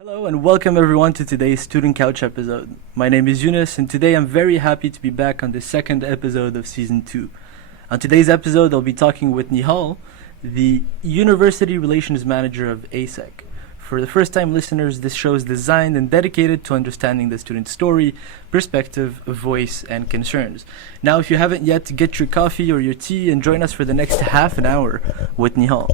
Hello and welcome everyone to today's Student Couch episode. My name is Yunus and today I'm very happy to be back on the second episode of Season 2. On today's episode I'll be talking with Nihal, the University Relations Manager of AIESEC. For the first time listeners, this show is designed and dedicated to understanding the student's story, perspective, voice, and concerns. Now if you haven't yet, get your coffee or your tea and join us for the next half an hour with Nihal.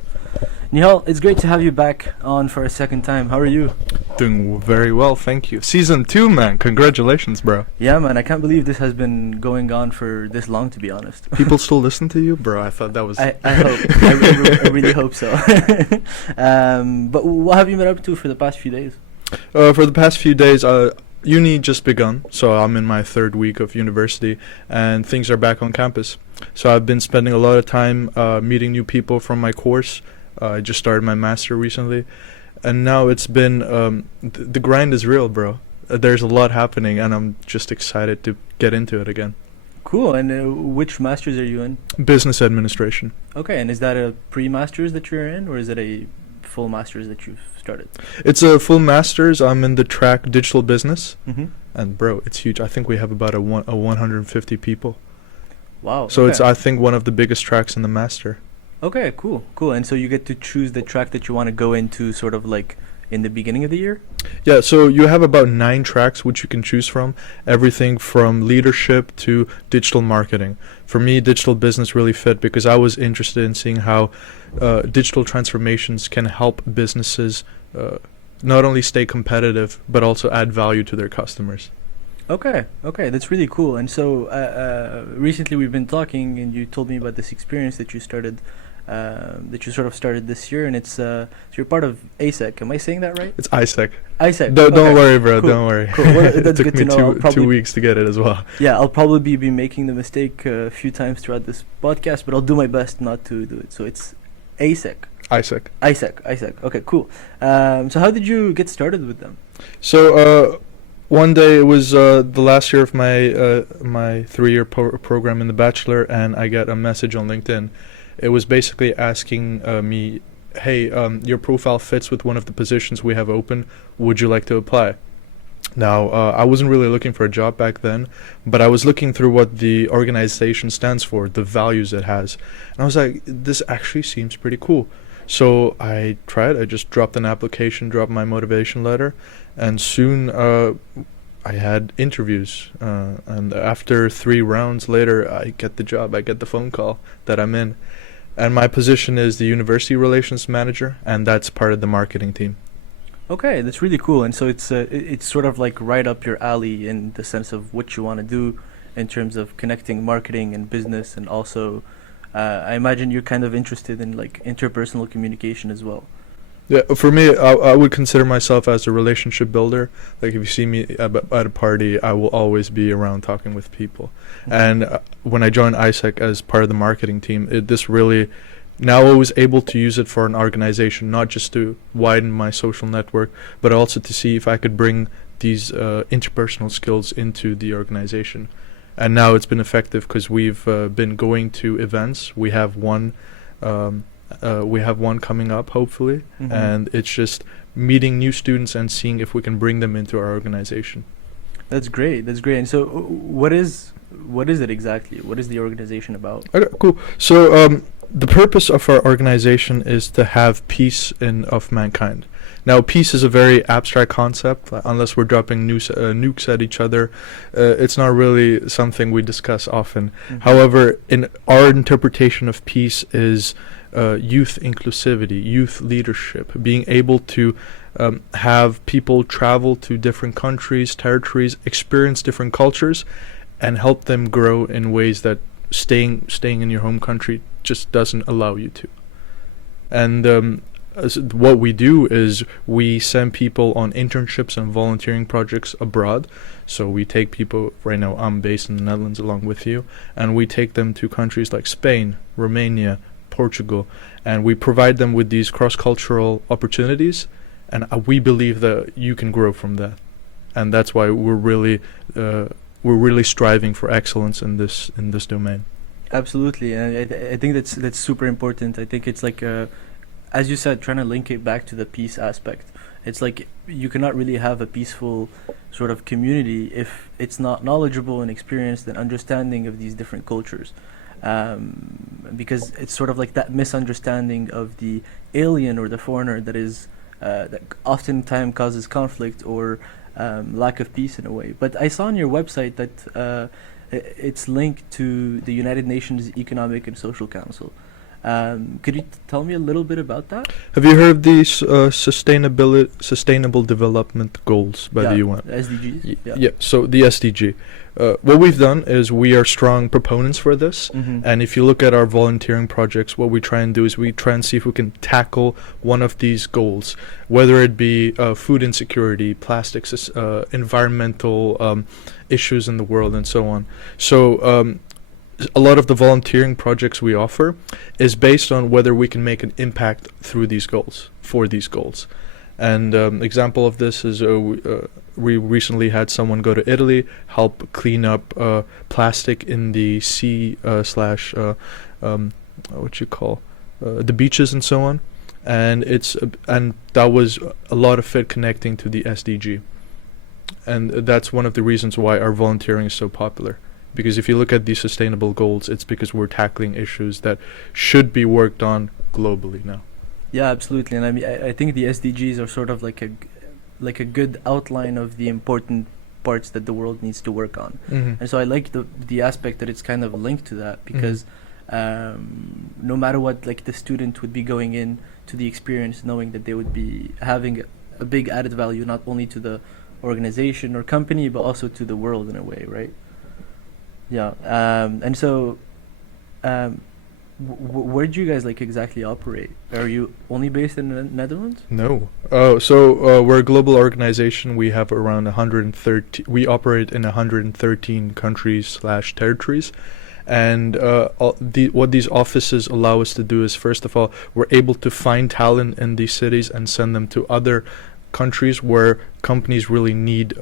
Nihal, it's great to have you back on for a second time. How are you? Doing very well, thank you. Season 2, man. Congratulations, bro. Yeah, man. I can't believe this has been going on for this long, to be honest. People still listen to you? Bro, I thought that was... I hope. I really hope so. But what have you been up to for the past few days? For the past few days, uni just begun. So I'm in my third week of university, and things are back on campus. So I've been spending a lot of time meeting new people from my course. I just started my master recently. And now it's been, the grind is real, bro. There's a lot happening, and I'm just excited to get into it again. Cool. And which masters are you in? Business administration. Okay. And is that a pre-masters that you're in, or is it a full masters that you've started? It's a full masters. I'm in the track digital business. Mm-hmm. And, bro, it's huge. I think we have about a 150 people. Wow. So okay. it's, I think, one of the biggest tracks in the master. Okay, cool. And so you get to choose the track that you want to go into sort of like in the beginning of the year? Yeah, so you have about 9 tracks which you can choose from. Everything from leadership to digital marketing. For me, digital business really fit because I was interested in seeing how digital transformations can help businesses not only stay competitive, but also add value to their customers. Okay, that's really cool. And so recently we've been talking and you told me about this experience that you started, that you sort of started this year, and it's so you're part of AIESEC. Am I saying that right? It's AIESEC. AIESEC. Don't worry, bro. Cool. Don't worry. Cool. Well, that's it took good me to know. 2 weeks to get it as well. Yeah, I'll probably be making the mistake a few times throughout this podcast, but I'll do my best not to do it. So it's AIESEC. AIESEC. Okay, cool. So how did you get started with them? So one day it was the last year of my my 3-year program in the bachelor, and I got a message on LinkedIn. It was basically asking me, hey, your profile fits with one of the positions we have open. Would you like to apply? Now, I wasn't really looking for a job back then, but I was looking through what the organization stands for, the values it has. And I was like, this actually seems pretty cool. So I tried. I just dropped an application, dropped my motivation letter, and soon I had interviews. And after 3 rounds later, I get the job. I get the phone call that I'm in. And my position is the University Relations Manager, and that's part of the marketing team. Okay, that's really cool. And so it's sort of like right up your alley in the sense of what you want to do in terms of connecting marketing and business, and also I imagine you're kind of interested in like interpersonal communication as well. Yeah, for me, I would consider myself as a relationship builder. Like if you see me at a party, I will always be around talking with people. Mm-hmm. And when I joined AIESEC as part of the marketing team, this really, now I was able to use it for an organization, not just to widen my social network, but also to see if I could bring these interpersonal skills into the organization. And now it's been effective because we've been going to events. We have one coming up, hopefully, Mm-hmm. and it's just meeting new students and seeing if we can bring them into our organization. That's great. And so what is it exactly? What is the organization about? Okay, cool. So the purpose of our organization is to have peace of mankind. Now, peace is a very abstract concept. Unless we're dropping nukes at each other, it's not really something we discuss often. Mm-hmm. However, in our interpretation of peace is youth inclusivity, youth leadership, being able to have people travel to different countries, territories, experience different cultures, and help them grow in ways that staying in your home country just doesn't allow you to. And what we do is we send people on internships and volunteering projects abroad. So we take people, right now I'm based in the Netherlands along with you, and we take them to countries like Spain, Romania, Portugal, and we provide them with these cross-cultural opportunities, and we believe that you can grow from that. And that's why we're really striving for excellence in this domain. Absolutely, and I think that's super important. I think it's like, as you said, trying to link it back to the peace aspect. It's like you cannot really have a peaceful sort of community if it's not knowledgeable and experienced and understanding of these different cultures. Because it's sort of like that misunderstanding of the alien or the foreigner that is that oftentimes causes conflict or lack of peace in a way. But I saw on your website that it's linked to the United Nations Economic and Social Council. Could you tell me a little bit about that? Have you heard of these Sustainable Development Goals by the UN? SDGs? Yeah, so the SDG. What we've done is we are strong proponents for this. And if you look at our volunteering projects, what we try and do is we try and see if we can tackle one of these goals, whether it be food insecurity, plastics, environmental issues in the world, and so on. So a lot of the volunteering projects we offer is based on whether we can make an impact through these goals, for these goals. And example of this is we recently had someone go to Italy, help clean up plastic in the sea slash what you call the beaches and so on. And and that was a lot of it connecting to the SDG. And that's one of the reasons why our volunteering is so popular. Because if you look at these sustainable goals, it's because we're tackling issues that should be worked on globally now. Yeah, absolutely. And I mean, I think the SDGs are sort of like a good outline of the important parts that the world needs to work on. And so I like the aspect that it's kind of linked to that, because no matter what, like the student would be going in to the experience knowing that they would be having a big added value, not only to the organization or company, but also to the world in a way, right? Yeah. And so where do you guys like exactly operate? Are you only based in the Netherlands? No. We're a global organization. We have around 130. We operate in 113 countries slash territories. And what these offices allow us to do is, first of all, we're able to find talent in these cities and send them to other countries where companies really need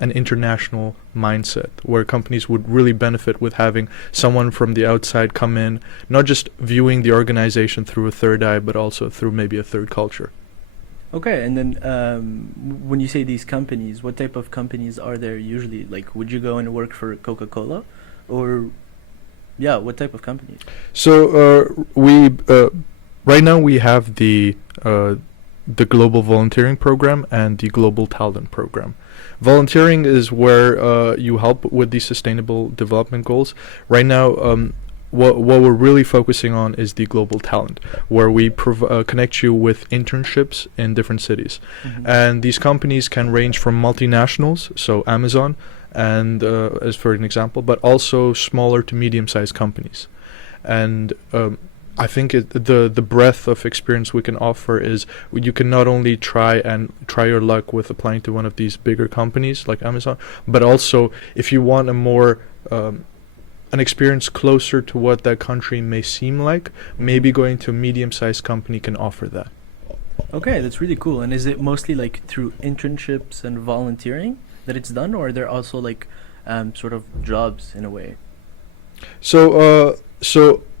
an international mindset, where companies would really benefit with having someone from the outside come in, not just viewing the organization through a third eye, but also through maybe a third culture. Okay, and then when you say these companies, what type of companies are there usually? Like, would you go and work for Coca-Cola, or what type of companies? So we right now we have the Global Volunteering Program and the Global Talent Program. Volunteering is where you help with these sustainable development goals. Right now, what we're really focusing on is the global talent, where we connect you with internships in different cities. And these companies can range from multinationals, so Amazon, and as for an example, but also smaller to medium-sized companies. And I think the breadth of experience we can offer is you can not only try your luck with applying to one of these bigger companies like Amazon, but also if you want a more an experience closer to what that country may seem like, maybe going to a medium-sized company can offer that. Okay, that's really cool. And is it mostly like through internships and volunteering that it's done, or are there also like sort of jobs in a way? So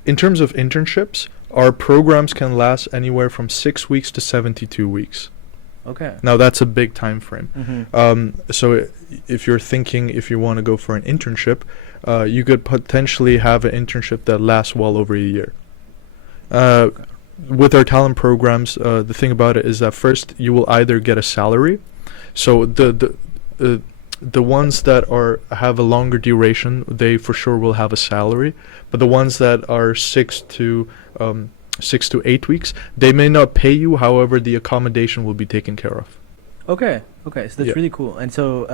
in terms of internships, our programs can last anywhere from 6 weeks to 72 weeks. Okay. Now that's a big time frame. So if you're thinking if you want to go for an internship, you could potentially have an internship that lasts well over a year. With our talent programs, the thing about it is that first you will either get a salary. So the ones that have a longer duration, they for sure will have a salary. But the ones that are 6 to 8 weeks, they may not pay you. However, the accommodation will be taken care of. Okay. So that's really cool. And so,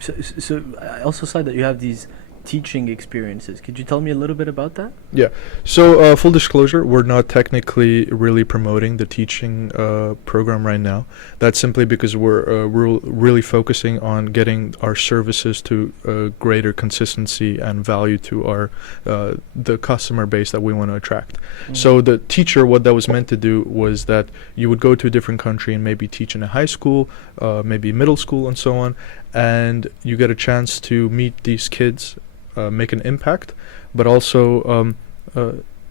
so I also saw that you have these teaching experiences. Could you tell me a little bit about that? Yeah. So full disclosure, we're not technically really promoting the teaching program right now. That's simply because we're really focusing on getting our services to greater consistency and value to our the customer base that we want to attract. So the teacher, what that was meant to do was that you would go to a different country and maybe teach in a high school, maybe middle school and so on, and you get a chance to meet these kids, make an impact, but also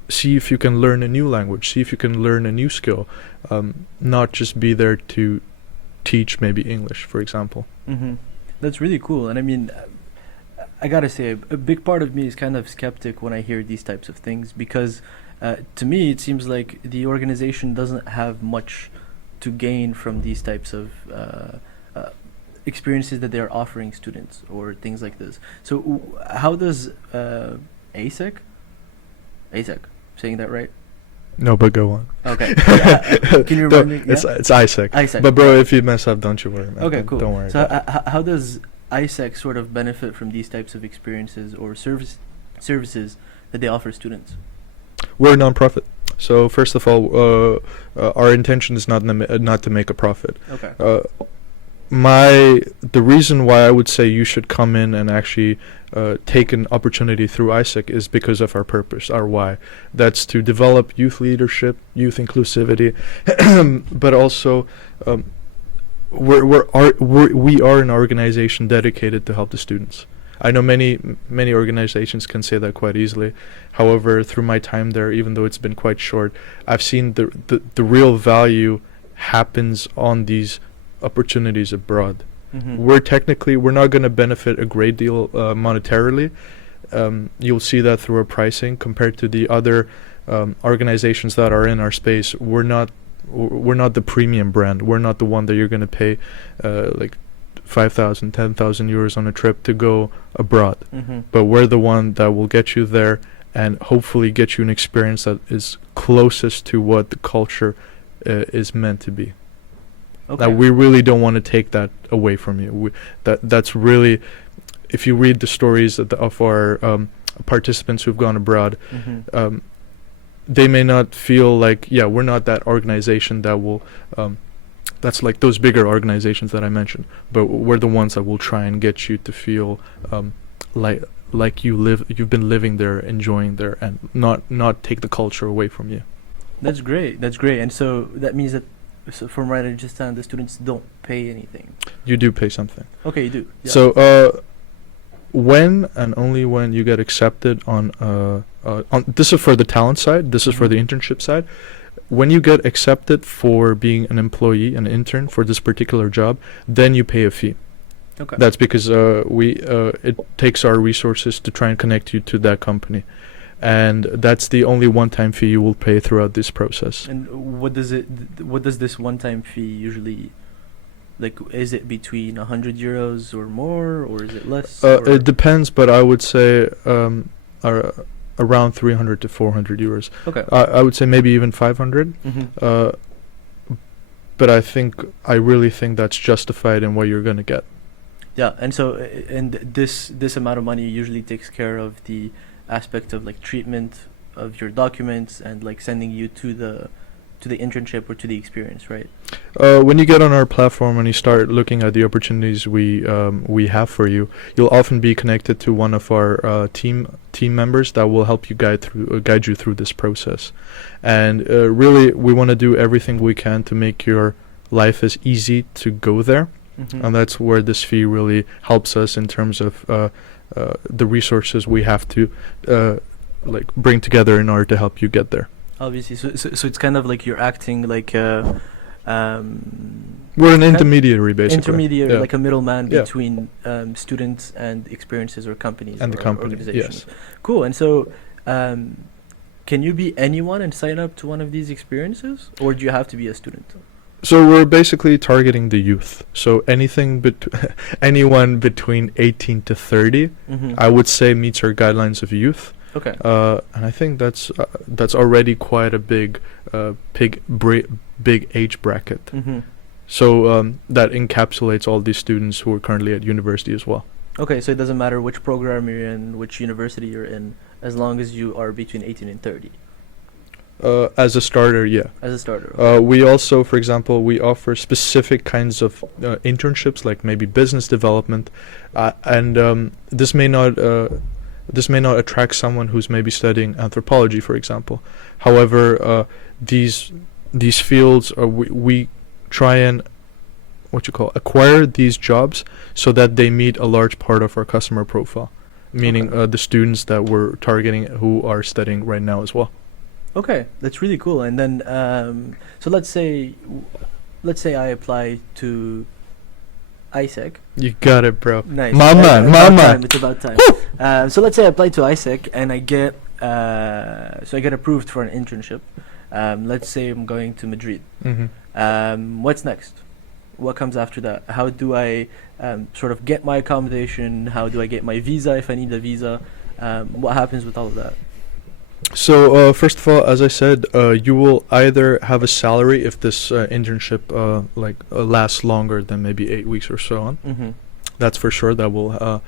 see if you can learn a new language, see if you can learn a new skill, not just be there to teach maybe English, for example. Mm-hmm. That's really cool. And I mean, I gotta say, a big part of me is kind of skeptic when I hear these types of things, because to me it seems like the organization doesn't have much to gain from these types of experiences that they're offering students or things like this. So how does AIESEC, saying that right? No, but go on. Okay. Yeah. Can you remind me? It's Yeah? AIESEC. AIESEC. But bro, if you mess up, don't you worry, man. Okay, cool. Don't worry. So about it. how does AIESEC sort of benefit from these types of experiences or services that they offer students? We're a non-profit. So first of all, our intention is not to make a profit. Okay. The reason why I would say you should come in and actually take an opportunity through AIESEC is because of our purpose, our why. That's to develop youth leadership, youth inclusivity, but also we are an organization dedicated to help the students. I know many organizations can say that quite easily. However, through my time there, even though it's been quite short, I've seen the real value happens on these opportunities abroad. Mm-hmm. We're not going to benefit a great deal monetarily. You'll see that through our pricing compared to the other organizations that are in our space. We're not the premium brand. We're not the one that you're going to pay like 5,000, 10,000 euros on a trip to go abroad. Mm-hmm. But we're the one that will get you there and hopefully get you an experience that is closest to what the culture is meant to be. Okay. Now, we really don't want to take that away from you. That's really, if you read the stories of our participants who've gone abroad, Mm-hmm. They may not feel like, yeah, we're not that organization that will, that's like those bigger organizations that I mentioned, but we're the ones that will try and get you to feel like you've been living there, enjoying there, and not take the culture away from you. That's great. That's great. And so that means that, so from what I understand, the students don't pay anything. You do pay something. Okay, you do. Yeah. So when and only when you get accepted on this is for the talent side, this is for the internship side. When you get accepted for being an employee, an intern for this particular job, then you pay a fee. Okay. That's because it takes our resources to try and connect you to that company. And that's the only one-time fee you will pay throughout this process. And what does this one-time fee usually, like, is it between 100 euros or more, or is it less? It depends, but I would say around 300 to 400 euros. Okay. I would say maybe even 500. Mm-hmm. But I really think that's justified in what you're going to get. Yeah, and so this amount of money usually takes care of the aspect of like treatment of your documents and like sending you to the internship or to the experience, right? When you get on our platform and you start looking at the opportunities we have for you, you'll often be connected to one of our team members that will help you guide you through this process. And really, we want to do everything we can to make your life as easy to go there. Mm-hmm. And that's where this fee really helps us in terms of the resources we have to like bring together in order to help you get there. Obviously, so it's kind of like you're acting like we're an intermediary, basically. Yeah. Like a middleman Yeah. between students and experiences or companies And or the company, organizations. yes. Cool. And so, can you be anyone and sign up to one of these experiences, or do you have to be a student? So we're basically targeting the youth. So anyone between 18 to 30, Mm-hmm. I would say meets our guidelines of youth. Okay. And I think that's already quite a big age bracket. Mm-hmm. So that encapsulates all these students who are currently at university as well. Okay, so it doesn't matter which program you're in, which university you're in, as long as you are between 18 and 30. As a starter, yeah. As a starter. We also, for example, we offer specific kinds of internships, like maybe business development, and this may not attract someone who's maybe studying anthropology, for example. However, these fields we try and acquire these jobs so that they meet a large part of our customer profile, meaning Okay. the students that we're targeting who are studying right now as well. Okay, that's really cool. And then, so let's say I apply to AIESEC. You got it, bro. Nice. My man, my About man. time. It's about time. So let's say I apply to AIESEC and I get so I get approved for an internship. Let's say I'm going to Madrid. What's next? What comes after that? How do I sort of get my accommodation? How do I get my visa if I need a visa? What happens with all of that? So first of all, as I said, you will either have a salary if this internship lasts longer than maybe 8 weeks or so on. Mm-hmm. That's for sure. That will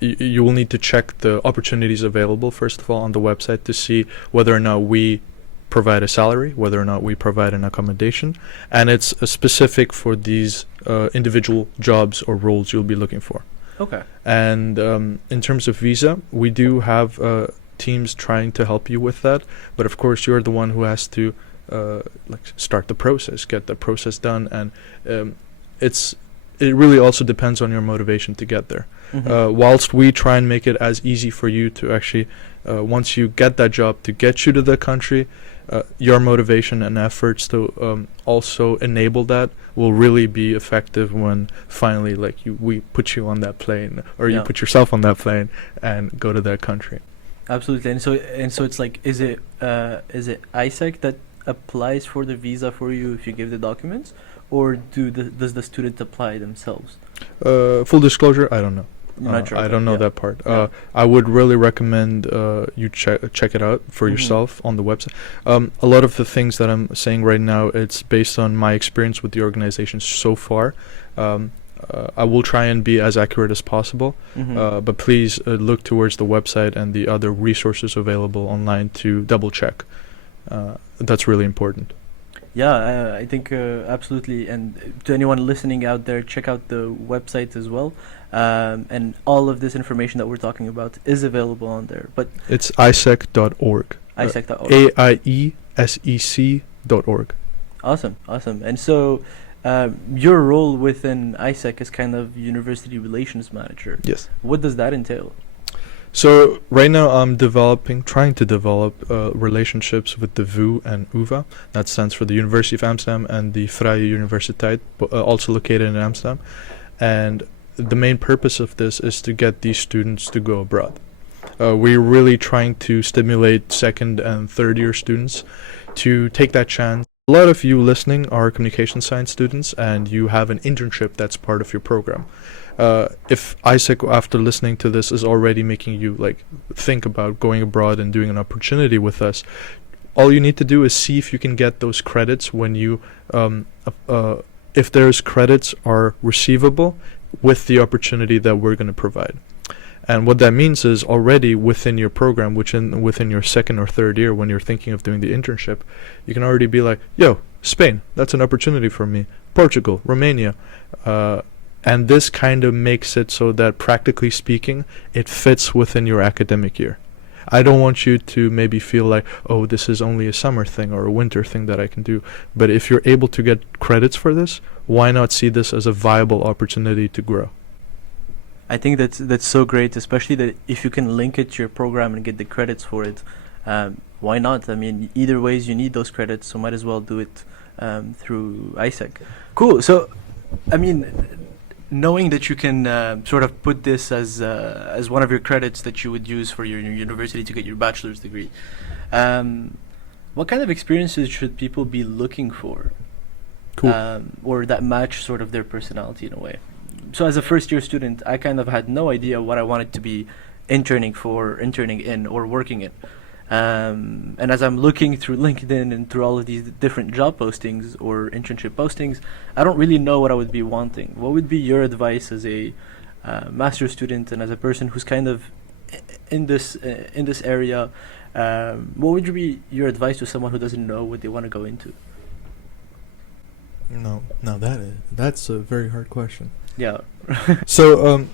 you will need to check the opportunities available first of all on the website to see whether or not we provide a salary, whether or not we provide an accommodation, and it's specific for these individual jobs or roles you'll be looking for. Okay. And in terms of visa, we do have teams trying to help you with that, but of course you're the one who has to start the process, get the process done, and it really also depends on your motivation to get there. Mm-hmm. Whilst we try and make it as easy for you to actually, once you get that job, to get you to the country, your motivation and efforts to also enable that will really be effective when finally we put you on that plane, or you put yourself on that plane and go to that country. Absolutely. And so it's like, is it AIESEC that applies for the visa for you if you give the documents, or does the student apply themselves? Full disclosure, I don't know. Not sure I don't know that part. Yeah. I would really recommend you check it out for yourself on the website. A lot of the things that I'm saying right now, it's based on my experience with the organization so far. I will try and be as accurate as possible, but please look towards the website and the other resources available online to double check. That's really important. Yeah, I think absolutely. And to anyone listening out there, check out the website as well. And all of this information that we're talking about is available on there. But it's AIESEC.org. AIESEC.org. AIESEC.org. Awesome. And so your role within AIESEC is kind of University Relations Manager. Yes. What does that entail? So right now I'm trying to develop relationships with the VU and UvA. That stands for the University of Amsterdam and the Vrije Universiteit, also located in Amsterdam. And the main purpose of this is to get these students to go abroad. We're really trying to stimulate second and third year students to take that chance. A lot of you listening are communication science students, and you have an internship that's part of your program. If AIESEC, after listening to this, is already making you think about going abroad and doing an opportunity with us, all you need to do is see if you can get those credits when you, if those credits are receivable with the opportunity that we're going to provide. And what that means is already within your program, within your second or third year, when you're thinking of doing the internship, you can already be like, yo, Spain, that's an opportunity for me. Portugal, Romania. And this kind of makes it so that, practically speaking, it fits within your academic year. I don't want you to maybe feel like, oh, this is only a summer thing or a winter thing that I can do. But if you're able to get credits for this, why not see this as a viable opportunity to grow? I think that's so great, especially that if you can link it to your program and get the credits for it, why not? I mean, either ways you need those credits, so might as well do it through AIESEC. Cool. So, I mean, knowing that you can sort of put this as one of your credits that you would use for your university to get your bachelor's degree, what kind of experiences should people be looking for? Cool. Or that match sort of their personality in a way? So as a first-year student, I kind of had no idea what I wanted to be interning in, or working in. And as I'm looking through LinkedIn and through all of these different job postings or internship postings, I don't really know what I would be wanting. What would be your advice as a master's student and as a person who's kind of in this area? What would be your advice to someone who doesn't know what they want to go into? No, that's a very hard question. Yeah. So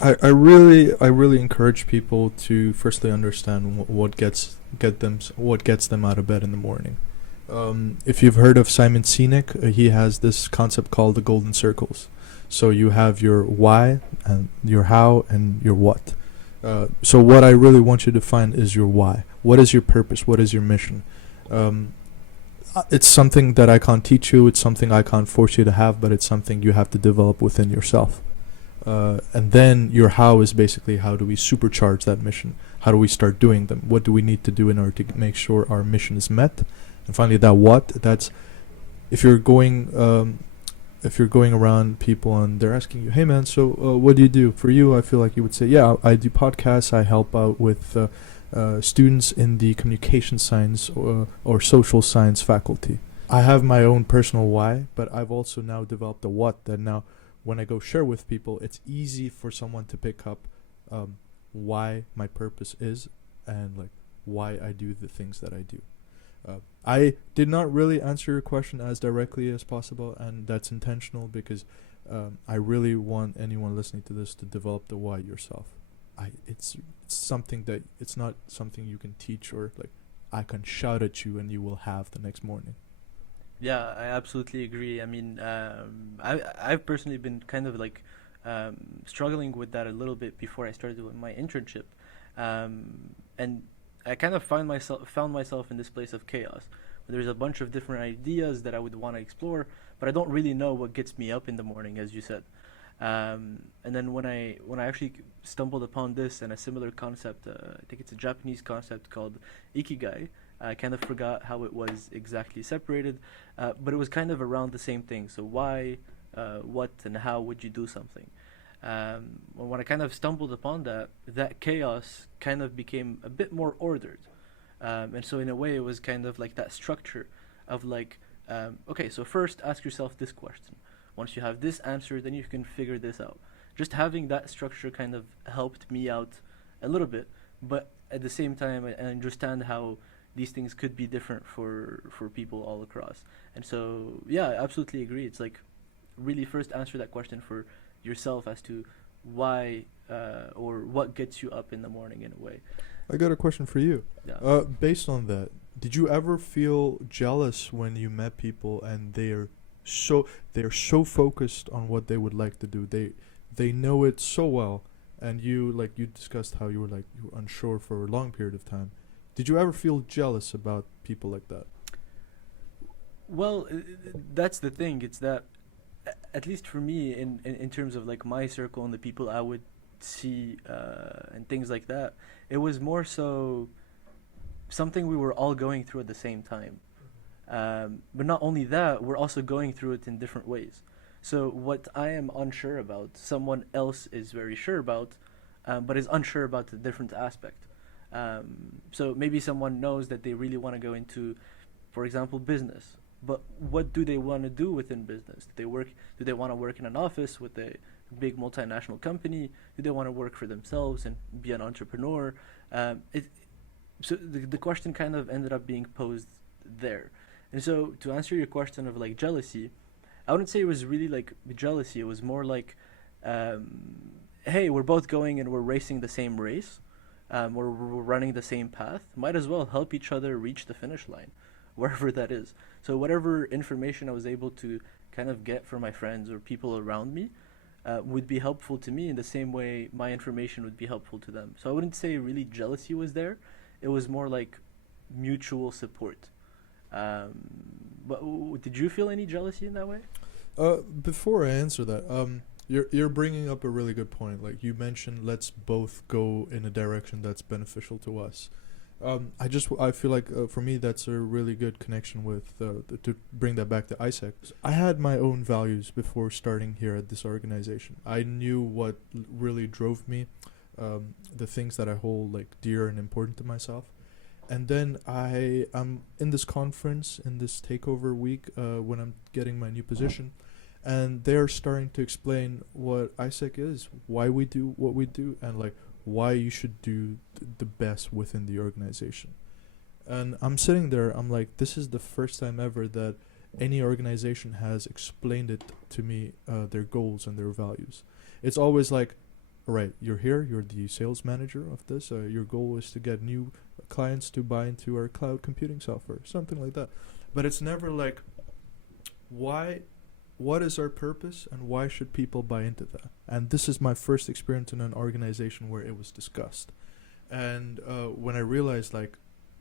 I really encourage people to firstly understand what gets them out of bed in the morning. If you've heard of Simon Sinek, he has this concept called the golden circles. So you have your why and your how and your what. So what I really want you to find is your why. What is your purpose? What is your mission? It's something that I can't teach you. It's something I can't force you to have, but it's something you have to develop within yourself. And then your how is basically, how do we supercharge that mission? How do we start doing them? What do we need to do in order to make sure our mission is met? And finally, that what, that's if you're going around people and they're asking you, hey man, so what do you do? For you, I feel like you would say, yeah, I do podcasts. I help out with students in the communication science or social science faculty. I have my own personal why, but I've also now developed a what that now when I go share with people, it's easy for someone to pick up why my purpose is and like why I do the things that I do. I did not really answer your question as directly as possible, and that's intentional because I really want anyone listening to this to develop the why yourself. It's something that it's not something you can teach or like I can shout at you and you will have the next morning. Yeah, I absolutely agree. I mean, I've personally been kind of like struggling with that a little bit before I started with my internship, and I kind of found myself in this place of chaos. Where there's a bunch of different ideas that I would want to explore, but I don't really know what gets me up in the morning, as you said. And then when I actually stumbled upon this and a similar concept, I think it's a Japanese concept called Ikigai. I kind of forgot how it was exactly separated, but it was kind of around the same thing. So why, what, and how would you do something? When I kind of stumbled upon that chaos kind of became a bit more ordered. And so in a way it was kind of like that structure of like, okay, so first ask yourself this question. Once you have this answer, then you can figure this out. Just having that structure kind of helped me out a little bit, but at the same time I understand how these things could be different for people all across. And so yeah, I absolutely agree. It's like really first answer that question for yourself as to why or what gets you up in the morning in a way. I got a question for you. Yeah. Based on that, did you ever feel jealous when you met people and they're so focused on what they would like to do? They know it so well, and you discussed how you were unsure for a long period of time. Did you ever feel jealous about people like that? Well, that's the thing. It's that at least for me in terms of like my circle and the people I would see and things like that, it was more so something we were all going through at the same time. But not only that, we're also going through it in different ways. So what I am unsure about, someone else is very sure about, but is unsure about a different aspect. So maybe someone knows that they really want to go into, for example, business. But what do they want to do within business? Do they want to work in an office with a big multinational company? Do they want to work for themselves and be an entrepreneur? So the question kind of ended up being posed there. And so to answer your question of like jealousy, I wouldn't say it was really like jealousy. It was more like, hey, we're both going and we're racing the same race. We're running the same path. Might as well help each other reach the finish line, wherever that is. So whatever information I was able to kind of get from my friends or people around me would be helpful to me in the same way my information would be helpful to them. So I wouldn't say really jealousy was there. It was more like mutual support. But did you feel any jealousy in that way? Before I answer that, you're bringing up a really good point. Like you mentioned, let's both go in a direction that's beneficial to us. I feel like for me that's a really good connection with to bring that back to AIESEC. I had my own values before starting here at this organization. I knew what really drove me, the things that I hold like dear and important to myself. And then I'm in this conference, in this takeover week, when I'm getting my new position, and they're starting to explain what AIESEC is, why we do what we do, and like why you should do the best within the organization. And I'm sitting there, I'm like, this is the first time ever that any organization has explained it to me, their goals and their values. It's always like, all right, you're here, you're the sales manager of this, your goal is to get new clients to buy into our cloud computing software, something like that. But it's never like, why what is our purpose and why should people buy into that? And this is my first experience in an organization where it was discussed. And when I realized like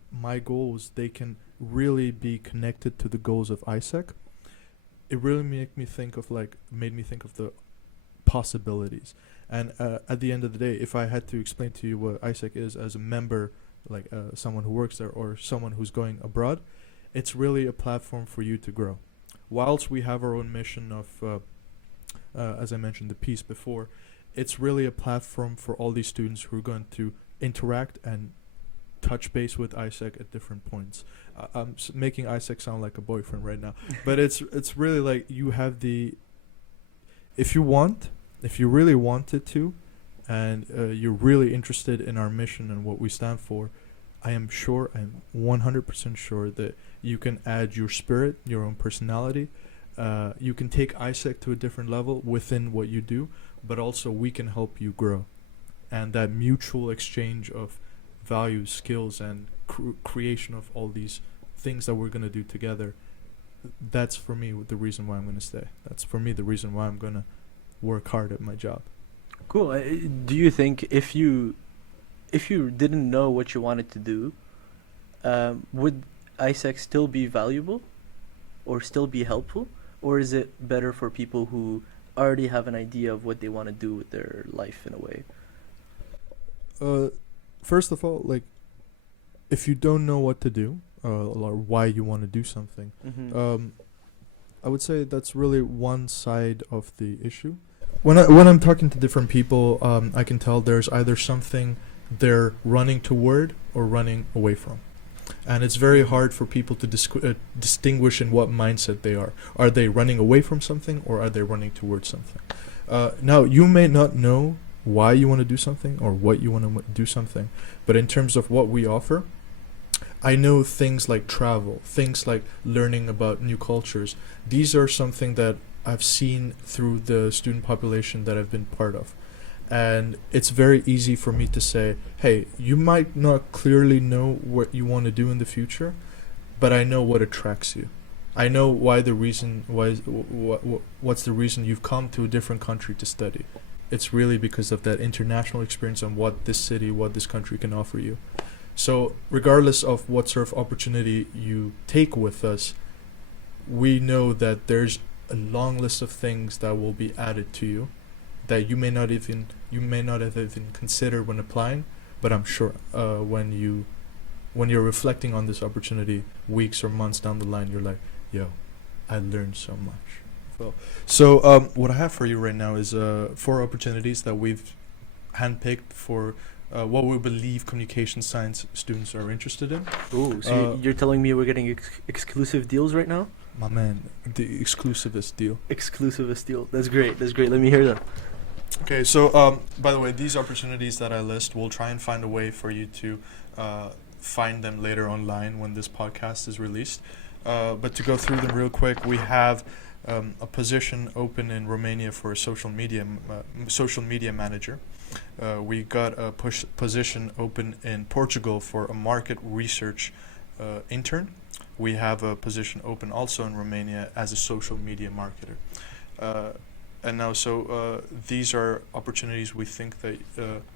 my goals, they can really be connected to the goals of AIESEC, it really made me think of the possibilities. And at the end of the day, if I had to explain to you what AIESEC is as a member, like someone who works there or someone who's going abroad, it's really a platform for you to grow. Whilst we have our own mission of, as I mentioned, the peace before, it's really a platform for all these students who are going to interact and touch base with AIESEC at different points. I'm making AIESEC sound like a boyfriend right now, but it's really like you have the, if you really wanted to, and you're really interested in our mission and what we stand for, I'm 100% sure that you can add your spirit, your own personality. You can take AIESEC to a different level within what you do, but also we can help you grow. And that mutual exchange of values, skills, and creation of all these things that we're going to do together, that's for me the reason why I'm going to stay. That's for me the reason why I'm going to work hard at my job. Cool. Do you think if you didn't know what you wanted to do, would AIESEC still be valuable or still be helpful? Or is it better for people who already have an idea of what they want to do with their life in a way? First of all, like, if you don't know what to do or why you want to do something, I would say that's really one side of the issue. When I'm talking to different people, I can tell there's either something they're running toward or running away from. And it's very hard for people to distinguish in what mindset they are. Are they running away from something or are they running towards something? Now, you may not know why you want to do something or what you want to do something, but in terms of what we offer, I know things like travel, things like learning about new cultures. These are something that I've seen through the student population that I've been part of. And it's very easy for me to say, hey, you might not clearly know what you want to do in the future, but I know what attracts you. I know what's the reason you've come to a different country to study. It's really because of that international experience and what this city, what this country can offer you. So regardless of what sort of opportunity you take with us, we know that there's a long list of things that will be added to you that you may not have even considered when applying, but I'm sure when you're reflecting on this opportunity weeks or months down the line, you're like, yo, I learned so much. So what I have for you right now is 4 opportunities that we've handpicked for what we believe communication science students are interested in. Oh, so you're telling me we're getting exclusive deals right now? My man, the exclusivist deal. Exclusivist deal. That's great. Let me hear them. Okay, so by the way, these opportunities that I list, we'll try and find a way for you to find them later online when this podcast is released. But to go through them real quick, we have a position open in Romania for a social media manager. We got a position open in Portugal for a market research intern. We have a position open also in Romania as a social media marketer. And now, these are opportunities we think that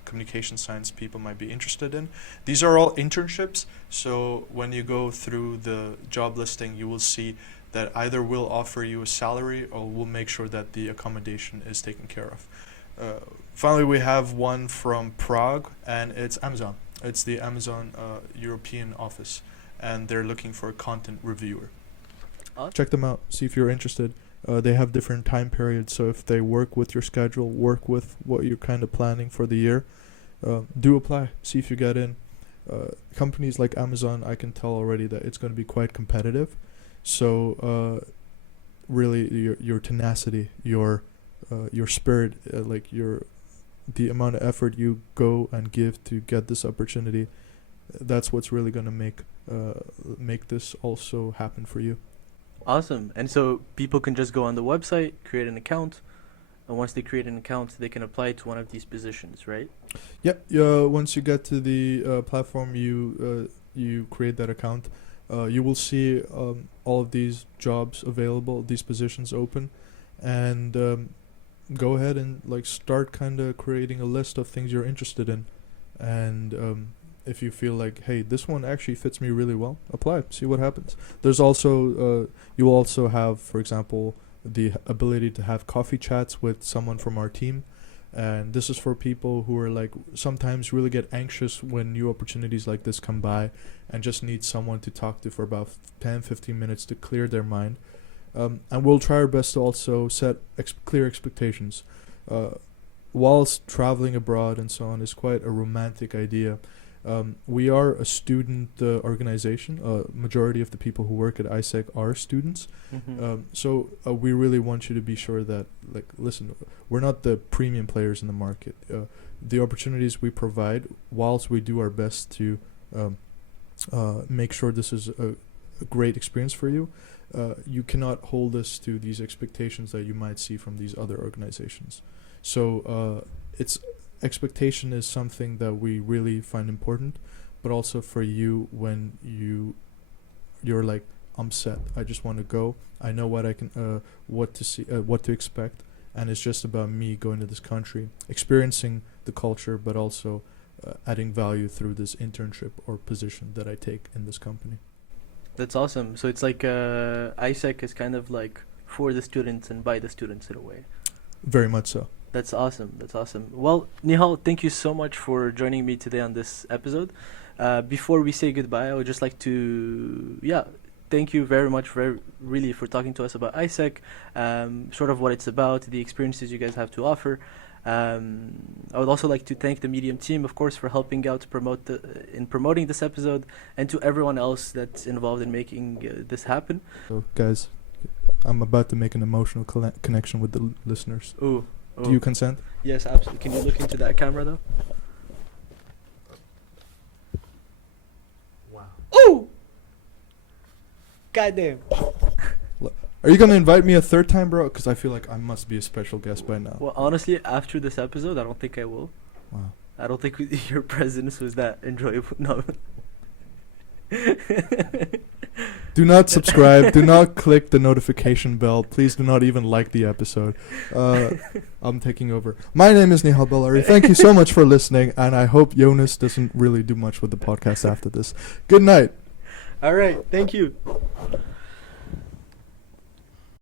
communication science people might be interested in. These are all internships, so when you go through the job listing, you will see that either we'll offer you a salary or we'll make sure that the accommodation is taken care of. Finally, we have one from Prague, and it's Amazon. It's the Amazon European office, and they're looking for a content reviewer. Check them out, see if you're interested. They have different time periods, so if they work with your schedule, work with what you're kind of planning for the year, do apply, see if you get in. Companies like Amazon, I can tell already that it's going to be quite competitive. So really your tenacity, your spirit, the amount of effort you go and give to get this opportunity, that's what's really going to make this also happen for you. Awesome. And so people can just go on the website, create an account, and once they create an account, they can apply to one of these positions, right? Yep. Once you get to the platform, you create that account. You will see all of these jobs available, these positions open, and go ahead and like start kind of creating a list of things you're interested in, and if you feel like, hey, this one actually fits me really well, apply, see what happens. There's also you also have, for example, the ability to have coffee chats with someone from our team, and this is for people who are like sometimes really get anxious when new opportunities like this come by and just need someone to talk to for about 10-15 minutes to clear their mind. And we'll try our best to also set clear expectations. Whilst traveling abroad and so on is quite a romantic idea, we are a student organization. Majority of the people who work at AIESEC are students. So we really want you to be sure that, like, listen, we're not the premium players in the market. The opportunities we provide, whilst we do our best to make sure this is a great experience for you, you cannot hold us to these expectations that you might see from these other organizations. So expectation is something that we really find important, but also for you when you're like, I'm set, I just want to go, I know what I can what to see, what to expect, and it's just about me going to this country, experiencing the culture, but also adding value through this internship or position that I take in this company. That's awesome. So it's like AIESEC is kind of like for the students and by the students in a way. Very much so. That's awesome. That's awesome. Well, Nihal, thank you so much for joining me today on this episode. Before we say goodbye, I would just like to, thank you very much really for talking to us about AIESEC, sort of what it's about, the experiences you guys have to offer. I would also like to thank the Medium team, of course, for helping out to promoting this episode, and to everyone else that's involved in making this happen. So, guys, I'm about to make an emotional connection with the listeners. Ooh. Do you consent? Yes, absolutely. Can you look into that camera, though? Wow. Ooh! Goddamn. Are you going to invite me a third time, bro? Because I feel like I must be a special guest by now. Well, honestly, after this episode, I don't think I will. Wow. I don't think your presence was that enjoyable. No. Do not subscribe. Do not click the notification bell. Please do not even like the episode. I'm taking over. My name is Nihal Bellary. Thank you so much for listening, and I hope Jonas doesn't really do much with the podcast after this. Good night. All right. Thank you.